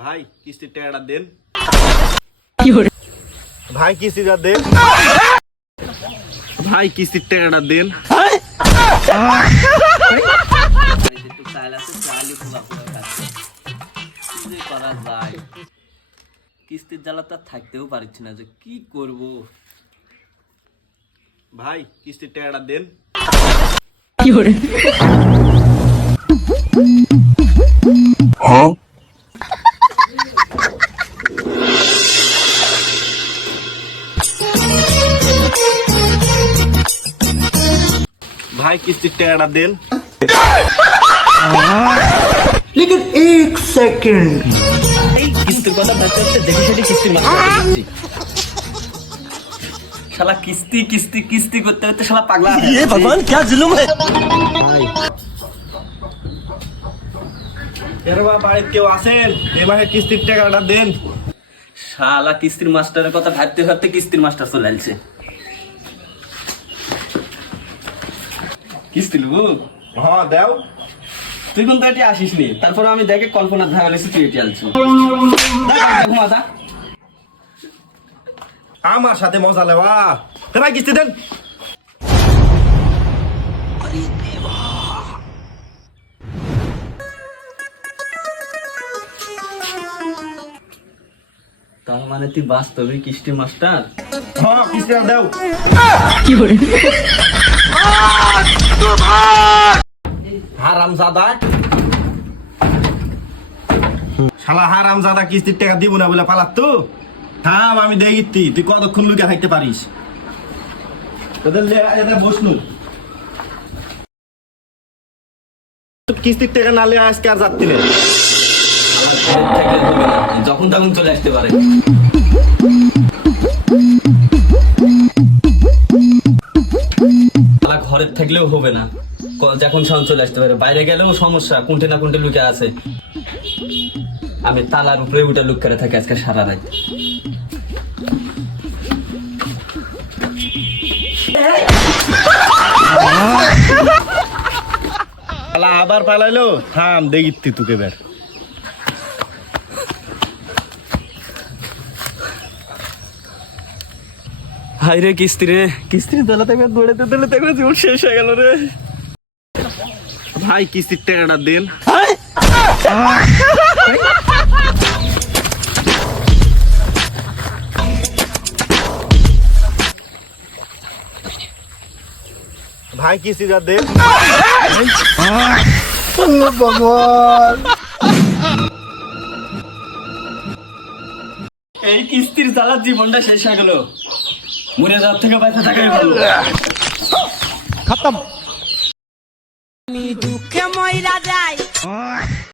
ভাই কিস্তির টাকাটা দেন। কি হরে ভাই কিস্তিটা দেন। ভাই কিস্তির টাকাটা দেন। কিস্তির জ্বালা তো থাকতেও পারছি না, যে কি করব। ভাই কিস্তির টাকাটা দেন। কি হরে ভাই কিস্তির টাকাটা দেন। लेकिन एक सेकंड এই কিস্তির কথা ভাবতে ভাবতে দেখে সেটি কিস্তির মাস্টার শালা কিস্তি কিস্তি কিস্তি করতে করতে শালা পাগলা হয়ে ये গেছে। भगवान क्या जुल्म है। এরবা বাড়িতে কেউ আছেন? এ মাসে কিস্তির টাকাটা দেন। শালা কিস্তির মাস্টারের কথা ভাবতে ভাবতে কিস্তির মাস্টার চলে আসছে। কিস্তি লুবু হ্যাঁ দাও। তুই কোন তো এটি আসিস নি, তারপর আমি দেখে কল্পনা ধারা লেছি তুই এটি আলছো। ঘুমাতা আমার সাথে মজা লেবা। এ ভাই কিস্তি দেন। তার মানে তুই বাস্তবিক কিস্তি মাস্টার। হ্যাঁ কিস্তিটা দাও। কি হরে হারামজাদা শালা হারামজাদা কিস্তির টাকা দিব না বলে পালাত তো। থাম আমি দেখি তুই কতক্ষণ লুকিয়ে থাকতে পারিস। তোদের বসনু কিস্তির টাকা না লে আজকে আর যাচ্ছি না। যখন তখন চলে আসতে পারে। ঘরের থাকলেও হবে না, যখন সন চলে আসতে পারে। বাইরে গেলেও সমস্যা, কোনটে না কোনটে লুকে আছে। আমি তালার উপরে উঠে লুক করে থাকি আজকে সারা রাত। শালা আবার পালাইলো। থাম দেখি তোকে বের। হাই রে কিস্তি রে, কিস্তির দলাতে দৌড়াতে দৌড়াতে জীবন শেষ হয়ে গেল রে। ভাই কিস্তির টাকাটা দেন। ভাই কিস্তিটা দেন। भगवान এই কিস্তির জ্বালার জীবনটা শেষ হয়ে গেল। মরে যাওয়ার থেকে বাইরে থাকাই ভালো। खत्म। দুঃখে মইরা যায়